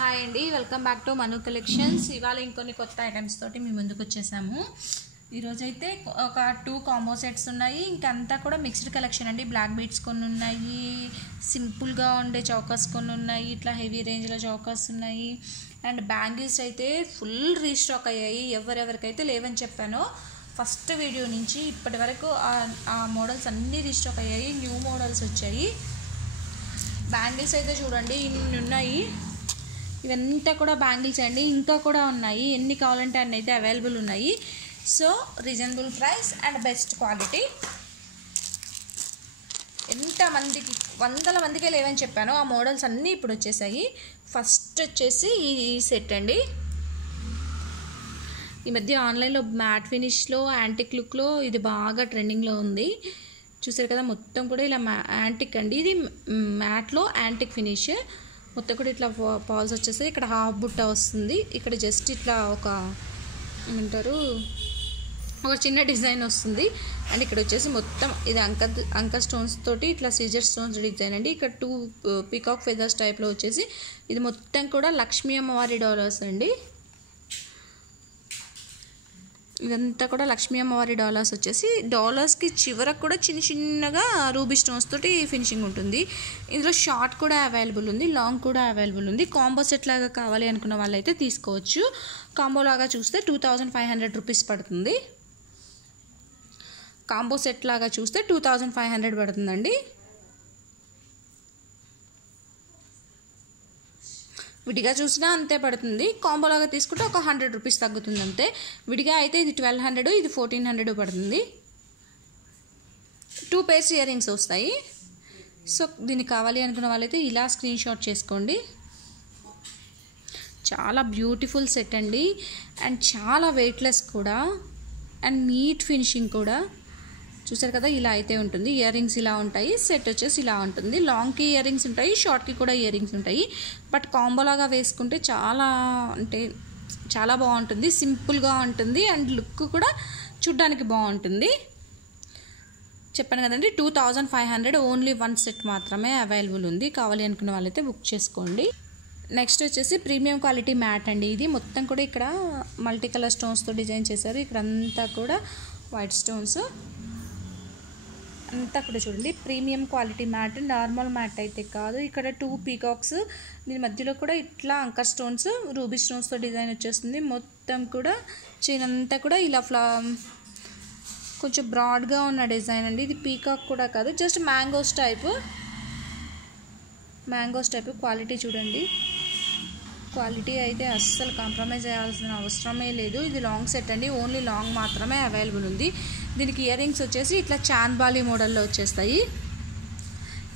Hi అండి, welcome back to Manu collections. ఇవాళ ఇంకొన్ని కొత్త ఐటమ్స్ తోటి మీ ముందుకు వచ్చేసాము. ఈరోజైతే ఒక 2 కాంబో సెట్స్ ఉన్నాయి. ఇంకంతా కూడా మిక్స్డ్ కలెక్షన్ అండి. బ్లాక్ బీడ్స్ కొన్ని ఉన్నాయి, సింపుల్గా ఉండే చౌకస్ కొన్ని ఉన్నాయి, ఇట్లా హెవీ రేంజ్లో చౌకస్ ఉన్నాయి. అండ్ బ్యాంగిల్స్ అయితే ఫుల్ రీస్టాక్ అయ్యాయి. ఎవరెవరికైతే లేవని చెప్పానో ఫస్ట్ వీడియో నుంచి ఇప్పటి వరకు ఆ మోడల్స్ అన్నీ రీస్టాక్ అయ్యాయి. న్యూ మోడల్స్ వచ్చాయి. బ్యాంగిల్స్ అయితే చూడండి ఇన్ని ఉన్నాయి. ఇవంతా కూడా బ్యాంగిల్స్ అండి. ఇంకా కూడా ఉన్నాయి, ఎన్ని కావాలంటే అన్ని అయితే అవైలబుల్ ఉన్నాయి. So reasonable price and best quality. ఎంతమందికి వందల మందికే లేవని చెప్పాను, ఆ మోడల్స్ అన్నీ ఇప్పుడు వచ్చేసాయి. ఫస్ట్ వచ్చేసి ఈ సెట్ అండి. ఈ మధ్య ఆన్లైన్లో మ్యాట్ ఫినిష్లో యాంటిక్ లుక్లో ఇది బాగా ట్రెండింగ్లో ఉంది. చూసారు కదా, మొత్తం కూడా ఇలా యాంటిక్ అండి. ఇది మ్యాట్లో యాంటిక్ ఫినిష్. మొత్తం కూడా ఇట్లా పాల్స్ వచ్చేసి ఇక్కడ హాఫ్ బుట్ట వస్తుంది. ఇక్కడ జస్ట్ ఇట్లా ఒక ఏమంటారు ఒక చిన్న డిజైన్ వస్తుంది. అండ్ ఇక్కడ వచ్చేసి మొత్తం ఇది అంక స్టోన్స్ తోటి ఇట్లా సీజర్ స్టోన్స్ డిజైన్ అండి. ఇక్కడ 2 పీకాక్ ఫెదర్స్ టైప్లో వచ్చేసి ఇది మొత్తం కూడా లక్ష్మీ అమ్మవారి డాలర్స్ అండి. ఇదంతా కూడా లక్ష్మీ అమ్మవారి డాలర్స్ వచ్చేసి డాలర్స్కి చివరకు కూడా చిన్న చిన్నగా రూబీ స్టోన్స్ తోటి ఫినిషింగ్ ఉంటుంది. ఇందులో షార్ట్ కూడా అవైలబుల్ ఉంది, లాంగ్ కూడా అవైలబుల్ ఉంది. కాంబో సెట్ లాగా కావాలి అనుకున్న వాళ్ళైతే తీసుకోవచ్చు. కాంబో లాగా చూస్తే 2500 రూపీస్ పడుతుంది. కాంబో సెట్ లాగా చూస్తే 2500 పడుతుందండి. విడిగా చూసినా అంతే పడుతుంది. కాంబోలాగా తీసుకుంటే ఒక 100 రూపీస్ తగ్గుతుంది అంతే. విడిగా అయితే ఇది 1200, ఇది 1400 పడుతుంది. 2 pairs ఇయర్ రింగ్స్ వస్తాయి. సో దీన్ని కావాలి అనుకున్న వాళ్ళైతే ఇలా స్క్రీన్ షాట్ చేసుకోండి. చాలా బ్యూటిఫుల్ సెట్ అండి. అండ్ చాలా వెయిట్లెస్ కూడా అండ్ నీట్ ఫినిషింగ్ కూడా. చూసారు కదా, ఇలా అయితే ఉంటుంది. ఇయర్ రింగ్స్ ఇలా ఉంటాయి. సెట్ వచ్చేసి ఇలా ఉంటుంది. లాంగ్కి ఇయర్ రింగ్స్ ఉంటాయి, షార్ట్కి కూడా ఇయర్ రింగ్స్ ఉంటాయి. బట్ కాంబోలాగా వేసుకుంటే చాలా బాగుంటుంది. సింపుల్గా ఉంటుంది అండ్ లుక్ కూడా చూడ్డానికి బాగుంటుంది. చెప్పాను కదండి, 2500 ఓన్లీ 1 సెట్ మాత్రమే అవైలబుల్ ఉంది. కావాలి అనుకున్న వాళ్ళైతే బుక్ చేసుకోండి. నెక్స్ట్ వచ్చేసి ప్రీమియం క్వాలిటీ మ్యాట్ అండి. ఇది మొత్తం కూడా ఇక్కడ మల్టీ కలర్ స్టోన్స్తో డిజైన్ చేశారు. ఇక్కడ అంతా కూడా వైట్ స్టోన్స్ అంతా కూడా చూడండి. Premium quality matte, normal matte అయితే కాదు. ఇక్కడ 2 పీకాక్స్, దీని మధ్యలో కూడా ఇట్లా అంకర్ స్టోన్స్ రూబీ స్టోన్స్తో డిజైన్ వచ్చేస్తుంది. మొత్తం కూడా చైనంతా కూడా ఇలా కొంచెం బ్రాడ్గా ఉన్న డిజైన్ అండి. ఇది పీకాక్ కూడా కాదు, జస్ట్ మ్యాంగోస్ టైపు క్వాలిటీ చూడండి. క్వాలిటీ అయితే అస్సలు కాంప్రమైజ్ అయ్యాల్సిన అవసరమే లేదు. ఇది లాంగ్ సెట్ అండి, ఓన్లీ లాంగ్ మాత్రమే అవైలబుల్ ఉంది. దీనికి ఇయర్ రింగ్స్ వచ్చేసి ఇట్లా చాంద్బాలి మోడల్లో వచ్చేస్తాయి.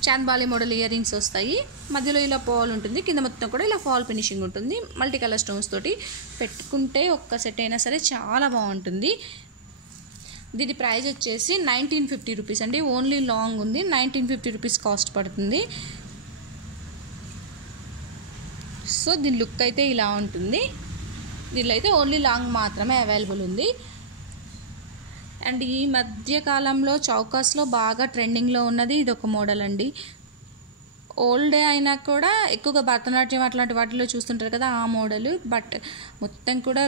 చాంద్బాలి మోడల్ ఇయర్ రింగ్స్ వస్తాయి. మధ్యలో ఇలా పాల్ ఉంటుంది, కింద మొత్తం కూడా ఇలా ఫాల్ ఫినిషింగ్ ఉంటుంది. మల్టీ కలర్ స్టోన్స్ తోటి పెట్టుకుంటే ఒక్క సెట్ అయినా సరే చాలా బాగుంటుంది. దీని ప్రైస్ వచ్చేసి 1950 రూపీస్ అండి. ఓన్లీ లాంగ్ ఉంది, 1950 రూపీస్ కాస్ట్ పడుతుంది. సో దీని లుక్ అయితే ఇలా ఉంటుంది. దీనిలో అయితే ఓన్లీ లాంగ్ మాత్రమే అవైలబుల్ ఉంది. అండ్ ఈ మధ్యకాలంలో చౌకాస్లో బాగా ట్రెండింగ్లో ఉన్నది ఇది ఒక మోడల్ అండి. ఓల్డ్ అయినా కూడా ఎక్కువగా భరతనాట్యం అట్లాంటి వాటిలో చూస్తుంటారు కదా, ఆ మోడల్. బట్ మొత్తం కూడా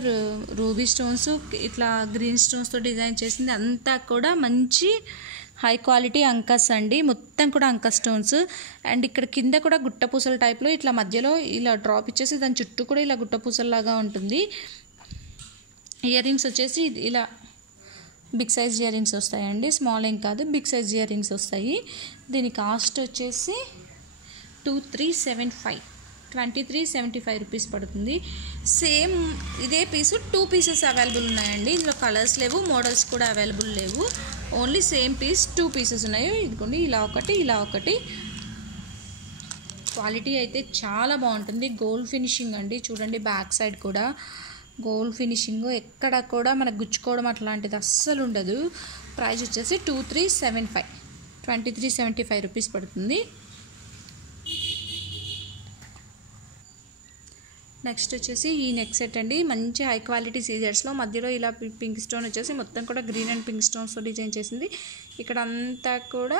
రూబీ స్టోన్స్ ఇట్లా గ్రీన్ స్టోన్స్తో డిజైన్ చేసింది. అంతా కూడా మంచి హై క్వాలిటీ అంకస్ అండి. మొత్తం కూడా అంక స్టోన్స్. అండ్ ఇక్కడ కింద కూడా గుట్టపూసల టైప్లో ఇట్లా మధ్యలో ఇలా డ్రాప్ ఇచ్చేసి దాని చుట్టూ కూడా ఇలా గుట్టపూసల్లాగా ఉంటుంది. ఇయర్ రింగ్స్ వచ్చేసి ఇలా బిగ్ సైజ్ ఇయర్ రింగ్స్ వస్తాయండి. స్మాల్ ఏం కాదు, బిగ్ సైజ్ ఇయర్ రింగ్స్ వస్తాయి. దీని కాస్ట్ వచ్చేసి 2375 రూపీస్ పడుతుంది. సేమ్ ఇదే పీసు 2 పీసెస్ అవైలబుల్ ఉన్నాయండి. ఇందులో కలర్స్ లేవు, మోడల్స్ కూడా అవైలబుల్ లేవు. ఓన్లీ సేమ్ పీస్ 2 పీసెస్ ఉన్నాయి. ఇదిగోండి, ఇలా ఒకటి. క్వాలిటీ అయితే చాలా బాగుంటుంది. గోల్డ్ ఫినిషింగ్ అండి. చూడండి, బ్యాక్ సైడ్ కూడా గోల్డ్ ఫినిషింగ్. ఎక్కడ కూడా మనకు గుచ్చుకోవడం అట్లాంటిది అస్సలు ఉండదు. ప్రైస్ వచ్చేసి 2375 రూపీస్ పడుతుంది. నెక్స్ట్ వచ్చేసి ఈ నెక్ సెట్ అండి. మంచి హై క్వాలిటీ సీజర్స్లో మధ్యలో ఇలా పింక్ స్టోన్ వచ్చేసి మొత్తం కూడా గ్రీన్ అండ్ పింక్ స్టోన్స్తో డిజైన్ చేసింది. ఇక్కడ అంతా కూడా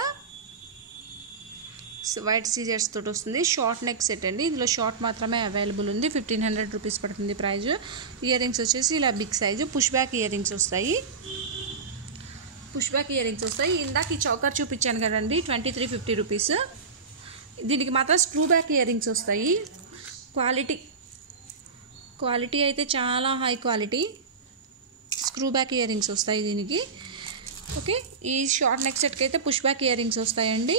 వైట్ సీజర్స్ తోటి వస్తుంది. షార్ట్ నెక్ సెట్ అండి, ఇందులో షార్ట్ మాత్రమే అవైలబుల్ ఉంది. 1500 రూపీస్ పడుతుంది ప్రైజ్. ఇయర్ రింగ్స్ వచ్చేసి ఇలా big size push back ear rings వస్తాయి. ఇందాక ఈ చౌకర్ చూపించాను కదండి, 2350 రూపీస్. దీనికి మాత్రం స్క్రూ బ్యాక్ ఇయర్ రింగ్స్ వస్తాయి. క్వాలిటీ అయితే చాలా high quality. Screw back ear rings వస్తాయి దీనికి. ఓకే, ఈ షార్ట్ నెక్ సెట్కి అయితే పుష్ బ్యాక్ ఇయర్ రింగ్స్ వస్తాయండి.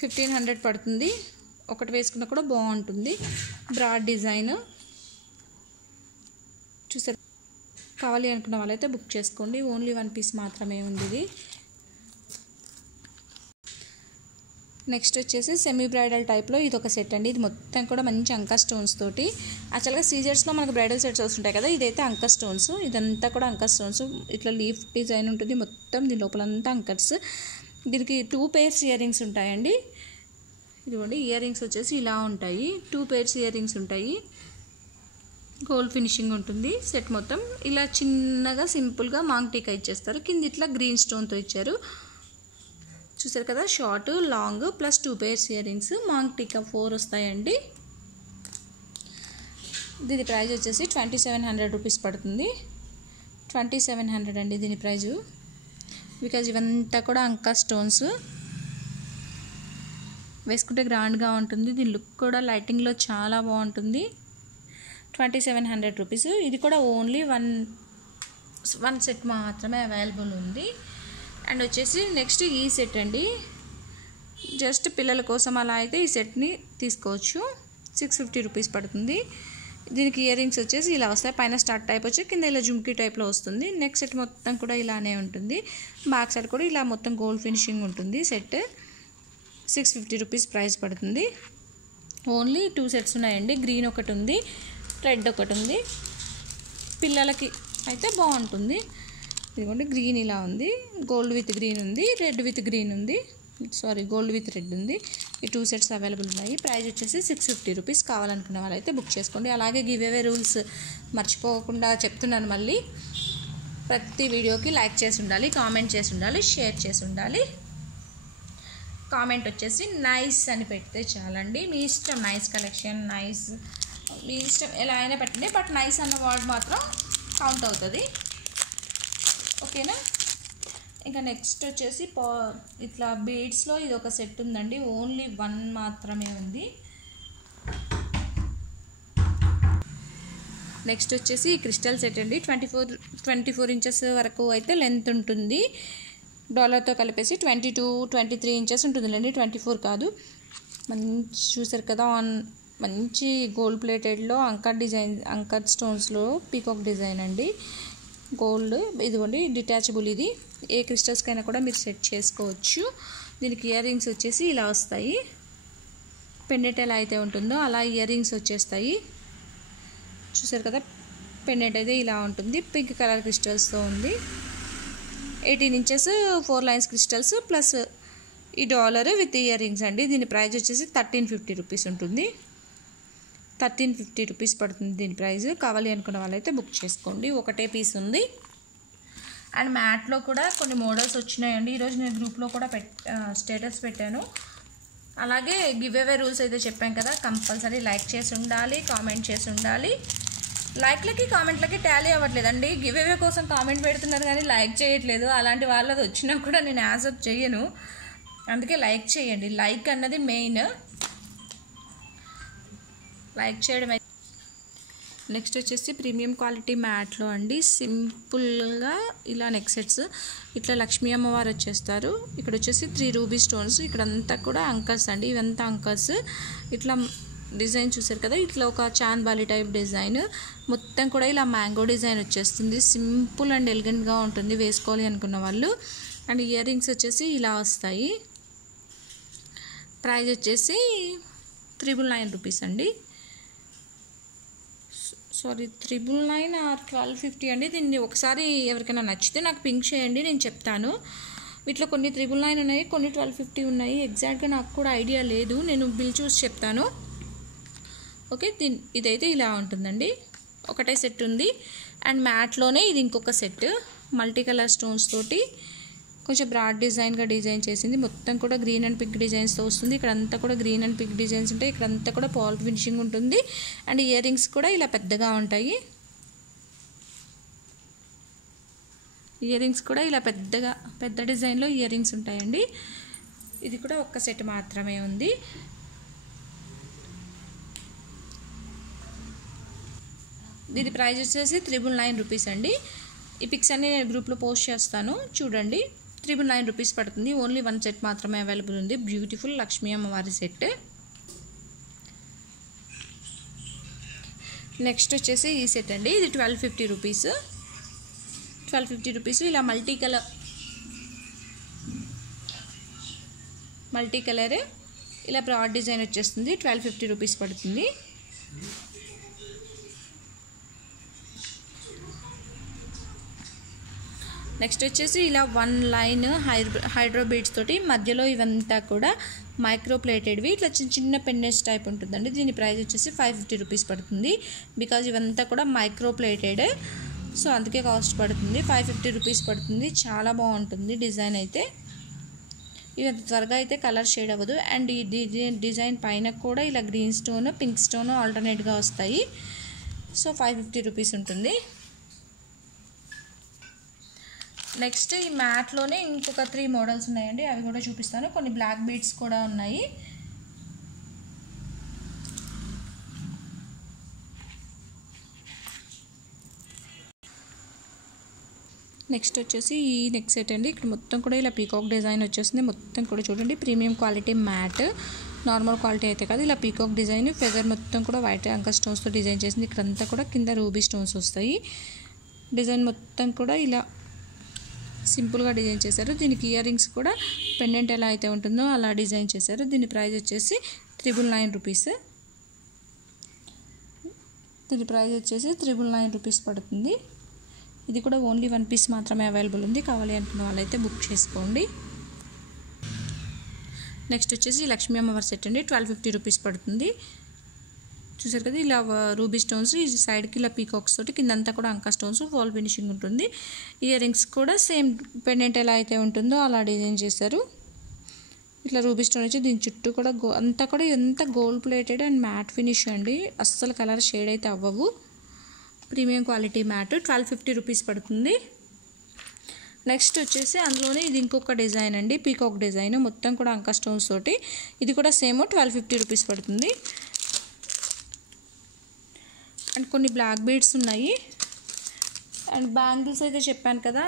1500 పడుతుంది. ఒకటి వేసుకున్నా కూడా బాగుంటుంది. బ్రాడ్ డిజైన్ చూసారు. కావాలి అనుకున్న వాళ్ళైతే బుక్ చేసుకోండి. ఓన్లీ 1 పీస్ మాత్రమే ఉంది ఇది. నెక్స్ట్ వచ్చేసి సెమీ బ్రైడల్ టైప్లో ఇది ఒక సెట్ అండి. ఇది మొత్తం కూడా మంచి అంకా స్టోన్స్ తోటి. యాక్చువల్గా సీజర్స్లో మనకు బ్రైడల్ సెట్స్ వస్తుంటాయి కదా, ఇదైతే అంకా స్టోన్స్. ఇదంతా కూడా అంకా స్టోన్స్. ఇట్లా లీఫ్ డిజైన్ ఉంటుంది మొత్తం. దీని లోపలంతా అంకర్స్. దీనికి 2 pairs ఇయర్ రింగ్స్ ఉంటాయండి. ఇదిగోండి, ఇయర్ రింగ్స్ వచ్చేసి ఇలా ఉంటాయి. 2 pairs ఇయర్ రింగ్స్ ఉంటాయి. గోల్డ్ ఫినిషింగ్ ఉంటుంది సెట్ మొత్తం. ఇలా చిన్నగా సింపుల్గా మాంగ్ టీకా ఇచ్చేస్తారు. కింద ఇట్లా గ్రీన్ స్టోన్తో ఇచ్చారు. చూసారు కదా, short long plus 2 pairs ear rings. Maang tikka 4 వస్తాయండి. దీని ప్రైస్ వచ్చేసి 2700 రూపీస్ పడుతుంది. 2700 అండి దీని ప్రైజు. బికాజ్ ఇవంతా కూడా అంకా స్టోన్స్. వేసుకుంటే గ్రాండ్గా ఉంటుంది. దీని లుక్ కూడా లైటింగ్లో చాలా బాగుంటుంది. 2700 రూపీస్. ఇది కూడా ఓన్లీ వన్ సెట్ మాత్రమే అవైలబుల్ ఉంది. అండ్ వచ్చేసి నెక్స్ట్ ఈ సెట్ అండి. జస్ట్ పిల్లల కోసం అలా అయితే ఈ సెట్ని తీసుకోవచ్చు. 650 రూపీస్ పడుతుంది. దీనికి ఇయర్ రింగ్స్ వచ్చేసి ఇలా వస్తాయి. పైన స్టార్ట్ టైప్ వచ్చి కింద ఇలా జుమ్కీ టైప్లో వస్తుంది. నెక్ సెట్ మొత్తం కూడా ఇలానే ఉంటుంది. బ్యాక్ సైడ్ కూడా ఇలా మొత్తం గోల్డ్ ఫినిషింగ్ ఉంటుంది. సెట్ 650 రూపీస్ ప్రైస్ పడుతుంది. ఓన్లీ 2 సెట్స్ ఉన్నాయండి. గ్రీన్ ఒకటి ఉంది, రెడ్ ఒకటి ఉంది. పిల్లలకి అయితే బాగుంటుంది. ఇదిగోండి, గ్రీన్ ఇలా ఉంది, గోల్డ్ విత్ గ్రీన్ ఉంది, రెడ్ విత్ గ్రీన్ ఉంది, గోల్డ్ విత్ రెడ్ ఉంది. ఈ 2 సెట్స్ అవైలబుల్ ఉన్నాయి. ప్రైస్ వచ్చేసి 650 రూపీస్. కావాలనుకున్న వాళ్ళైతే బుక్ చేసుకోండి. అలాగే గివ్ అవే రూల్స్ మర్చిపోకుండా చెప్తున్నాను మళ్ళీ. ప్రతి వీడియోకి లైక్ చేసి ఉండాలి, కామెంట్ చేసి ఉండాలి, షేర్ చేసి ఉండాలి. కామెంట్ వచ్చేసి నైస్ అని పెడితే చాలండి. మీ ఇష్టం, నైస్ కలెక్షన్, నైస్ మీ ఇష్టం ఎలా అయినా పెట్టండి. బట్ నైస్ అన్న వర్డ్ మాత్రం కౌంట్ అవుతుంది. ఓకేనా. ఇంకా నెక్స్ట్ వచ్చేసి ఇట్లా బీడ్స్లో ఇది ఒక సెట్ ఉందండి. ఓన్లీ 1 మాత్రమే ఉంది. నెక్స్ట్ వచ్చేసి క్రిస్టల్ సెట్ అండి. 24 ఇంచెస్ వరకు అయితే లెంత్ ఉంటుంది. డాలర్తో కలిపేసి 22-23 ఇంచెస్ ఉంటుందిలేండి, 24 కాదు. మంచి చూసారు కదా, మంచి గోల్డ్ ప్లేటెడ్లో అంకర్ స్టోన్స్లో పీకాక్ డిజైన్ అండి. గోల్డ్ ఇదిగోండి, డిటాచబుల్. ఇది ఏ క్రిస్టల్స్కైనా కూడా మీరు సెట్ చేసుకోవచ్చు. దీనికి ఇయర్ రింగ్స్ వచ్చేసి ఇలా వస్తాయి. పెండెంట్ ఎలా అయితే ఉంటుందో అలా ఇయర్ రింగ్స్ వచ్చేస్తాయి. చూసారు కదా, పెండెంట్ అయితే ఇలా ఉంటుంది. పింక్ కలర్ క్రిస్టల్స్తో ఉంది. 18 ఇంచెస్ 4 లైన్స్ క్రిస్టల్స్ ప్లస్ ఈ డాలర్ విత్ ఇయర్ రింగ్స్ అండి. దీని ప్రైస్ వచ్చేసి 1350 రూపీస్ ఉంటుంది. 1350 రూపీస్ పడుతుంది దీని ప్రైస్. కావాలి అనుకున్న వాళ్ళైతే బుక్ చేసుకోండి. ఒకటే పీస్ ఉంది. అండ్ మ్యాట్లో కూడా కొన్ని మోడల్స్ వచ్చినాయండి. ఈరోజు నేను గ్రూప్లో కూడా స్టేటస్ పెట్టాను. అలాగే గివ్ అవే రూల్స్ అయితే చెప్పాం కదా, కంపల్సరీ లైక్ చేసి ఉండాలి, కామెంట్ చేసి ఉండాలి. లైక్లకి కామెంట్లకి టాలీ అవ్వట్లేదండి. గివ్ అవే కోసం కామెంట్ పెడుతున్నారు కానీ లైక్ చేయట్లేదు. అలాంటి వాళ్ళది వచ్చినా కూడా నేను యాక్సెప్ట్ చేయను. అందుకే లైక్ చేయండి. లైక్ అన్నది మెయిన్. లైక్ చేయడం. నెక్స్ట్ వచ్చేసి ప్రీమియం క్వాలిటీ మ్యాట్లో అండి. సింపుల్గా ఇలా నెక్ సెట్స్. ఇట్లా లక్ష్మీ అమ్మవారు వచ్చేస్తారు. ఇక్కడ వచ్చేసి 3 రూబీ స్టోన్స్. ఇక్కడంతా కూడా అంకర్స్ అండి. ఇవంతా అంకర్స్. ఇట్లా డిజైన్ చూసారు కదా, ఇట్లా ఒక చాంద్బాలి టైప్ డిజైన్. మొత్తం కూడా ఇలా మ్యాంగో డిజైన్ వచ్చేస్తుంది. సింపుల్ అండ్ ఎలిగెంట్గా ఉంటుంది వేసుకోవాలి అనుకున్న వాళ్ళు. అండ్ ఇయర్ రింగ్స్ వచ్చేసి ఇలా వస్తాయి. ప్రైస్ వచ్చేసి 999 రూపీస్ అండి. 999 ఆర్ 1250 అండి. దీన్ని ఒకసారి ఎవరికైనా నచ్చితే నాకు పింక్ చేయండి, నేను చెప్తాను. వీటిలో కొన్ని 999 ఉన్నాయి, కొన్ని 1250 ఉన్నాయి. ఎగ్జాక్ట్గా నాకు కూడా ఐడియా లేదు, నేను బిల్ చూసి చెప్తాను. ఓకే, ఇదైతే ఇలా ఉంటుందండి. ఒకటే సెట్ ఉంది. అండ్ మ్యాట్లోనే ఇది ఇంకొక సెట్ మల్టీ కలర్ స్టోన్స్ తోటి కొంచెం బ్రాడ్ డిజైన్గా డిజైన్ చేసింది. మొత్తం కూడా గ్రీన్ అండ్ పింక్ డిజైన్స్తో వస్తుంది. ఇక్కడ అంతా కూడా గ్రీన్ అండ్ పింక్ డిజైన్స్ ఉంటాయి. ఇక్కడ అంతా కూడా పాల్ ఫినిషింగ్ ఉంటుంది. అండ్ ఇయర్ రింగ్స్ కూడా ఇలా పెద్దగా ఉంటాయి. ఇయర్ రింగ్స్ కూడా ఇలా పెద్ద డిజైన్లో ఇయర్ రింగ్స్ ఉంటాయండి. ఇది కూడా ఒక్క సెట్ మాత్రమే ఉంది. దీని ప్రైస్ వచ్చేసి 999 రూపీస్ అండి. ఈ పిక్స్ అన్ని నేను గ్రూప్లో పోస్ట్ చేస్తాను, చూడండి. 999 రూపీస్ పడుతుంది. ఓన్లీ 1 సెట్ మాత్రమే అవైలబుల్ ఉంది. బ్యూటిఫుల్ లక్ష్మీ అమ్మవారి సెట్. నెక్స్ట్ వచ్చేసి ఈ సెట్ అండి. ఇది 1250 రూపీస్. 1250 రూపీస్. ఇలా మల్టీ కలర్ ఇలా బ్రాడ్ డిజైన్ వచ్చేస్తుంది. 1250 రూపీస్ పడుతుంది. నెక్స్ట్ వచ్చేసి ఇలా 1 లైన్ హైడ్రో బీడ్స్ తోటి మధ్యలో ఇవంతా కూడా మైక్రో ప్లేటెడ్వి ఇట్లా చిన్న పెన్నెస్ టైప్ ఉంటుందండి. దీని ప్రైస్ వచ్చేసి 550 రూపీస్ పడుతుంది. బికాజ్ ఇవంతా కూడా మైక్రో ప్లేటెడ్, సో అందుకే కాస్ట్ పడుతుంది. 550 రూపీస్ పడుతుంది. చాలా బాగుంటుంది డిజైన్ అయితే. ఇవి త్వరగా అయితే కలర్ షేడ్ అవ్వదు. అండ్ ఈ డిజైన్ పైన కూడా ఇలా గ్రీన్ స్టోన్, పింక్ స్టోన్ ఆల్టర్నేట్గా వస్తాయి. సో 550 రూపీస్ ఉంటుంది. నెక్స్ట్ ఈ మ్యాట్లోనే ఇంకొక 3 మోడల్స్ ఉన్నాయండి. అవి కూడా చూపిస్తాను. కొన్ని బ్లాక్ బీడ్స్ కూడా ఉన్నాయి. నెక్స్ట్ వచ్చేసి ఈ నెక్ సెట్ అండి. ఇక్కడ మొత్తం కూడా ఇలా పీకాక్ డిజైన్ వచ్చేస్తుంది. మొత్తం కూడా చూడండి, premium quality matte, normal quality అయితే కాదు. ఇలా పీకాక్ డిజైన్, ఫెదర్ మొత్తం కూడా వైట్ అంకర్ స్టోన్స్తో డిజైన్ చేసింది. ఇక్కడంతా కూడా కింద రూబీ స్టోన్స్ వస్తాయి. డిజైన్ మొత్తం కూడా ఇలా సింపుల్గా డిజైన్ చేశారు. దీనికి ఇయర్ రింగ్స్ కూడా పెండెంట్ ఎలా అయితే ఉంటుందో అలా డిజైన్ చేశారు. దీని ప్రైస్ వచ్చేసి 999 రూపీస్. దీని ప్రైస్ వచ్చేసి 999 రూపీస్ పడుతుంది. ఇది కూడా ఓన్లీ 1 పీస్ మాత్రమే అవైలబుల్ ఉంది. కావాలి అనుకున్న వాళ్ళైతే బుక్ చేసుకోండి. నెక్స్ట్ వచ్చేసి లక్ష్మీ అమ్మవారి సెట్ అండి. 1250 రూపీస్ పడుతుంది. చూసారు కదా, ఇలా రూబీ స్టోన్స్, ఈ సైడ్కి ఇలా పీకాక్స్ తోటి, కిందంతా కూడా అంకా స్టోన్స్, ఫాల్ ఫినిషింగ్ ఉంటుంది. ఇయర్ రింగ్స్ కూడా సేమ్ పెండెంట్ ఎలా అయితే ఉంటుందో అలా డిజైన్ చేశారు. ఇట్లా రూబీ స్టోన్ వచ్చి దీని చుట్టూ కూడా అంతా కూడా ఎంత gold plated and matte finish అండి. అస్సలు కలర్ షేడ్ అయితే అవ్వవు. Premium quality matte. 1250 రూపీస్ పడుతుంది. నెక్స్ట్ వచ్చేసి అందులోనే ఇది ఇంకొక డిజైన్ అండి, పీకాక్ డిజైన్, మొత్తం కూడా అంకా స్టోన్స్ తోటి. ఇది కూడా సేమ్ 1250 రూపీస్ పడుతుంది. అండ్ కొన్ని బ్లాక్ బీడ్స్ ఉన్నాయి. అండ్ బ్యాంగిల్స్ అయితే చెప్పాను కదా,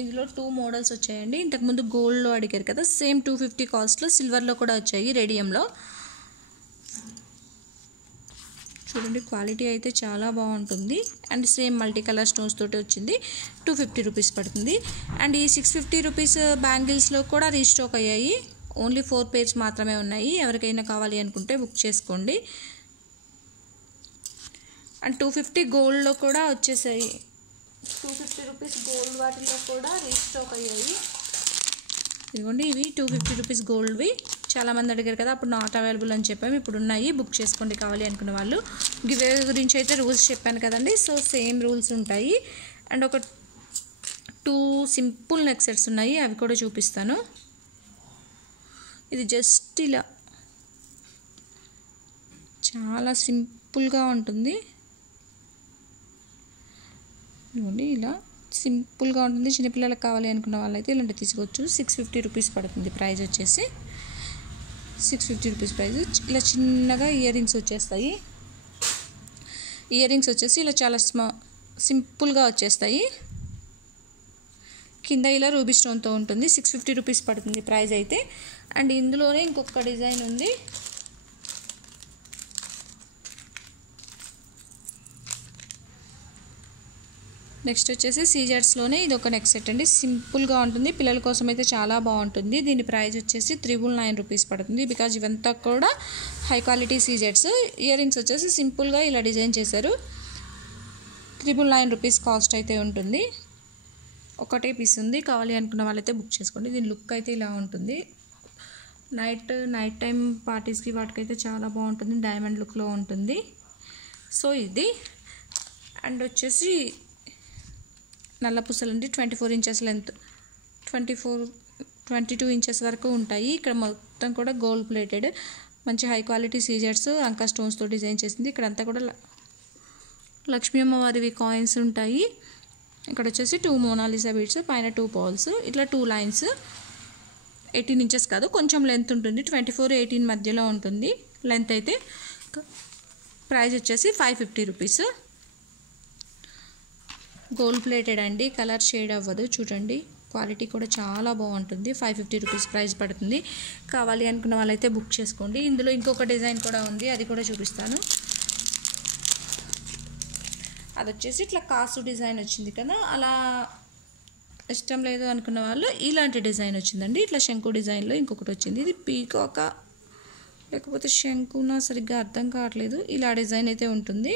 ఇందులో 2 మోడల్స్ వచ్చాయండి. ఇంతకుముందు గోల్డ్లో అడిగారు కదా, సేమ్ 250 కాస్ట్లో సిల్వర్లో కూడా వచ్చాయి, రేడియంలో. చూడండి, క్వాలిటీ అయితే చాలా బాగుంటుంది. And same multi colour stones తోటి వచ్చింది. 250 రూపీస్ పడుతుంది. అండ్ ఈ 650 రూపీస్ బ్యాంగిల్స్లో కూడా రీస్టాక్ అయ్యాయి. ఓన్లీ 4 పేర్స్ మాత్రమే ఉన్నాయి. ఎవరికైనా కావాలి అనుకుంటే బుక్ చేసుకోండి. అండ్ 250 గోల్డ్లో కూడా వచ్చేసాయి. 250 రూపీస్ గోల్డ్ వాటిలో కూడా రీస్టాక్ అయ్యాయి. ఇదిగోండి, ఇవి 250 రూపీస్ గోల్డ్వి. చాలామంది అడిగారు కదా, అప్పుడు నాట్ అవైలబుల్ అని చెప్పాము. ఇప్పుడు ఉన్నాయి, బుక్ చేసుకోండి కావాలి అనుకున్న వాళ్ళు. గివే గురించి అయితే రూల్స్ చెప్పాను కదండి, సో సేమ్ రూల్స్ ఉంటాయి. అండ్ ఒక 2 సింపుల్ నెక్ సెట్స్ ఉన్నాయి, అవి కూడా చూపిస్తాను. ఇది జస్ట్ ఇలా చాలా సింపుల్గా ఉంటుంది. ఇదిగోండి, ఇలా సింపుల్గా ఉంటుంది. చిన్నపిల్లలకు కావాలి అనుకున్న వాళ్ళైతే ఇలాంటి తీసుకోవచ్చు. 650 రూపీస్ పడుతుంది. ప్రైస్ వచ్చేసి 650 రూపీస్ ప్రైస్. ఇలా చిన్నగా ఇయర్ రింగ్స్ వచ్చేస్తాయి. ఇయర్ రింగ్స్ వచ్చేసి ఇలా చాలా సింపుల్గా వచ్చేస్తాయి. కింద ఇలా రూబీ స్టోన్తో ఉంటుంది. 650 రూపీస్ పడుతుంది ప్రైస్ అయితే. అండ్ ఇందులోనే ఇంకొక డిజైన్ ఉంది. నెక్స్ట్ వచ్చేసి సీజర్స్లోనే ఇది ఒక నెక్ సెట్ అండి. సింపుల్గా ఉంటుంది, పిల్లల కోసం అయితే చాలా బాగుంటుంది. దీని ప్రైస్ వచ్చేసి 999 రూపీస్ పడుతుంది. బికాజ్ ఇవంతా కూడా high quality seizers. Ear rings వచ్చేసి సింపుల్గా ఇలా డిజైన్ చేశారు. 999 రూపీస్ కాస్ట్ అయితే ఉంటుంది. ఒకటే పీస్ ఉంది, కావాలి అనుకున్న వాళ్ళైతే బుక్ చేసుకోండి. దీని లుక్ అయితే ఇలా ఉంటుంది. నైట్ టైం పార్టీస్కి వాటికైతే చాలా బాగుంటుంది. డైమండ్ లుక్లో ఉంటుంది. సో ఇది. అండ్ వచ్చేసి నల్ల పూసలు అండి. 24 ఇంచెస్ లెంత్, 22 ఇంచెస్ వరకు ఉంటాయి. ఇక్కడ మొత్తం కూడా గోల్డ్ ప్లేటెడ్ మంచి హై క్వాలిటీ సీజర్స్ అంకా స్టోన్స్తో డిజైన్ చేసింది. ఇక్కడ అంతా కూడా లక్ష్మీ అమ్మవారివి కాయిన్స్ ఉంటాయి. ఇక్కడ వచ్చేసి 2 మోనాలిసా బీడ్స్, పైన 2 పర్ల్స్, ఇట్లా 2 లైన్స్. 18 ఇంచెస్ కాదు, కొంచెం లెంత్ ఉంటుంది. 24-18 మధ్యలో ఉంటుంది లెంత్ అయితే. ప్రైస్ వచ్చేసి 550 రూపీస్. గోల్డ్ ప్లేటెడ్ అండి, కలర్ షేడ్ అవ్వదు. చూడండి, క్వాలిటీ కూడా చాలా బాగుంటుంది. 550 రూపీస్ ప్రైస్ పడుతుంది. కావాలి అనుకున్న వాళ్ళైతే బుక్ చేసుకోండి. ఇందులో ఇంకొక డిజైన్ కూడా ఉంది, అది కూడా చూపిస్తాను. అది వచ్చేసి ఇట్లా కాసు డిజైన్ వచ్చింది కదా, అలా ఇష్టం లేదు అనుకున్న వాళ్ళు ఇలాంటి డిజైన్ వచ్చిందండి. ఇట్లా శంకు డిజైన్లో ఇంకొకటి వచ్చింది. ఇది పీకాక లేకపోతే శంకునా సరిగ్గా అర్థం కావట్లేదు. ఇలా డిజైన్ అయితే ఉంటుంది.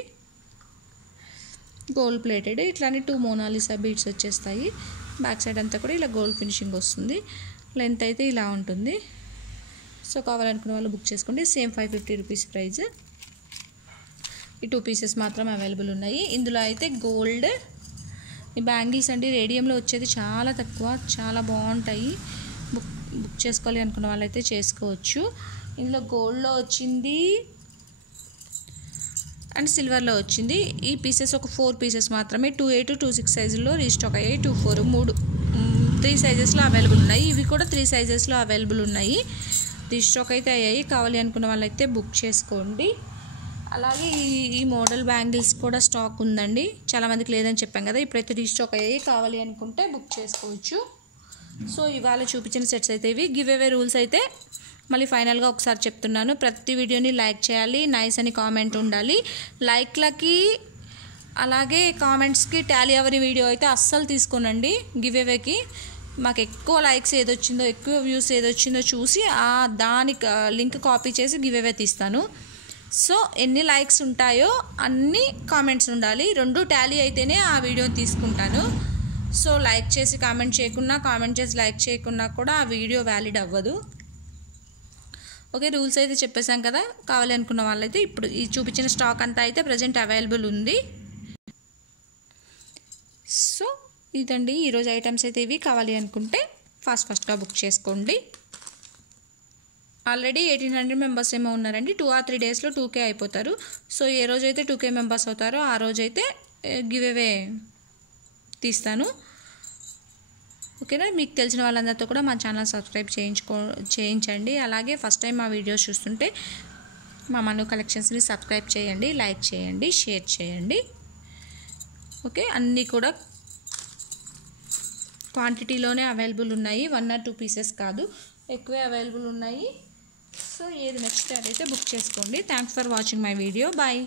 Gold plated. ఇట్లానే 2 మోనాలిసా బీడ్స్ వచ్చేస్తాయి. బ్యాక్ సైడ్ అంతా కూడా ఇలా గోల్డ్ ఫినిషింగ్ వస్తుంది. లెంత్ అయితే ఇలా ఉంటుంది. సో కావాలనుకున్న వాళ్ళు బుక్ చేసుకోండి. Same 550 rupees price. ఈ 2 పీసెస్ మాత్రం అవైలబుల్ ఉన్నాయి. ఇందులో అయితే గోల్డ్ ఈ బ్యాంగిల్స్ అండి, రేడియంలో వచ్చేది చాలా తక్కువ, చాలా బాగుంటాయి. బుక్ చేసుకోవాలి అనుకున్న వాళ్ళైతే చేసుకోవచ్చు. ఇందులో గోల్డ్లో వచ్చింది అండ్ సిల్వర్లో వచ్చింది. ఈ పీసెస్ ఒక 4 పీసెస్ మాత్రమే 2A to 2-6 సైజుల్లో రీస్టాక్ అయ్యాయి. 2-4 3 సైజెస్లో అవైలబుల్ ఉన్నాయి. ఇవి కూడా 3 సైజెస్లో అవైలబుల్ ఉన్నాయి. రీస్టాక్ అయితే అయ్యాయి. కావాలి అనుకున్న వాళ్ళైతే బుక్ చేసుకోండి. అలాగే ఈ మోడల్ బ్యాంగిల్స్ కూడా స్టాక్ ఉందండి. చాలామందికి లేదని చెప్పాం కదా, ఇప్పుడైతే రీస్టాక్ అయ్యాయి. కావాలి అనుకుంటే బుక్ చేసుకోవచ్చు. సో ఇవాళ చూపించిన సెట్స్ అయితే ఇవి. గివ్ అవే రూల్స్ అయితే మళ్ళీ ఫైనల్గా ఒకసారి చెప్తున్నాను. ప్రతి వీడియోని లైక్ చేయాలి, నైస్ అని కామెంట్ ఉండాలి. లైక్లకి అలాగే కామెంట్స్కి టాలీ అవ్వని వీడియో అయితే అస్సలు తీసుకోనండి. గివ్ అవేకి మాకు ఎక్కువ లైక్స్ ఏదొచ్చిందో, ఎక్కువ వ్యూస్ ఏదొచ్చిందో చూసి దానికి లింక్ కాపీ చేసి గివ్ అవే తీస్తాను. సో ఎన్ని లైక్స్ ఉంటాయో అన్ని కామెంట్స్ ఉండాలి. 2 టాలీ అయితేనే ఆ వీడియోని తీసుకుంటాను. సో లైక్ చేసి కామెంట్ చేయకున్నా, కామెంట్ చేసి లైక్ చేయకున్నా కూడా ఆ వీడియో వ్యాలిడ్ అవ్వదు. ఓకే, రూల్స్ అయితే చెప్పేసాం కదా. కావాలి అనుకున్న వాళ్ళైతే ఇప్పుడు ఈ చూపించిన స్టాక్ అంతా అయితే ప్రజెంట్ అవైలబుల్ ఉంది. సో ఇదండి ఈరోజు ఐటమ్స్ అయితే ఇవి. కావాలి అనుకుంటే ఫాస్ట్గా బుక్ చేసుకోండి. ఆల్రెడీ 1800 మెంబర్స్ ఏమో ఉన్నారండి. 2 or 3 డేస్లో 2K అయిపోతారు. సో ఏ రోజైతే 2K మెంబర్స్ అవుతారో ఆ రోజైతే గివ్ అవే తీస్తాను. ఓకేనా? మీకు తెలిసిన వాళ్ళందరితో కూడా మా ఛానల్ సబ్స్క్రైబ్ చేయించండి. అలాగే ఫస్ట్ టైం మా వీడియోస్ చూస్తుంటే మా మను కలెక్షన్స్ని సబ్స్క్రైబ్ చేయండి, లైక్ చేయండి, షేర్ చేయండి. ఓకే, అన్నీ కూడా క్వాంటిటీలోనే అవైలబుల్ ఉన్నాయి. 1 or 2 పీసెస్ కాదు, ఎక్కువే అవైలబుల్ ఉన్నాయి. సో ఏది నచ్చితే అదైతే బుక్ చేసుకోండి. Thanks for watching my video. Bye.